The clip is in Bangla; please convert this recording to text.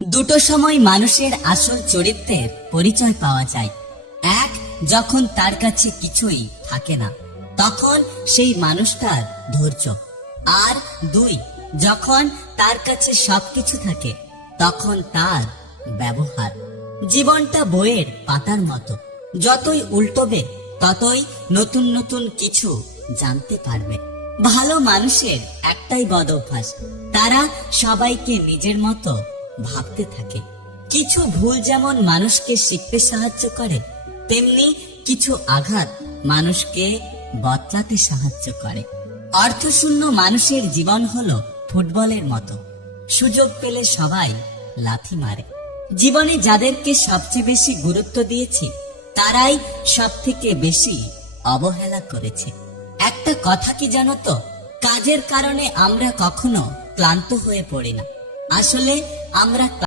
দুটো সময় মানুষের আসল চরিত্রের পরিচয় পাওয়া যায়। এক, যখন তার কাছে কিছুই থাকে না, তখন সেই মানুষটার ধৈর্য। আর দুই, যখন তার কাছে সবকিছু থাকে, তখন তার ব্যবহার। জীবনটা বইয়ের পাতার মতো, যতই উল্টোবে ততই নতুন নতুন কিছু জানতে পারবে। ভালো মানুষের একটাই বদ অভ্যাস, তারা সবাইকে নিজের মতো ভাবতে থাকে। কিছু ভুল যেমন মানুষকে শিখতে সাহায্য করে, তেমনি কিছু আঘাত মানুষকে বদলাতে সাহায্য করে। অর্থশূন্য মানুষের জীবন হলো ফুটবলের মতো, সুযোগ পেলে সবাই লাথি মারে। জীবনে যাদেরকে সবচেয়ে বেশি গুরুত্ব দিয়েছি, তারাই সব থেকে বেশি অবহেলা করেছে। একটা কথা কি জানো তো, কাজের কারণে আমরা কখনো ক্লান্ত হয়ে পড়ি না, আসলে আমরা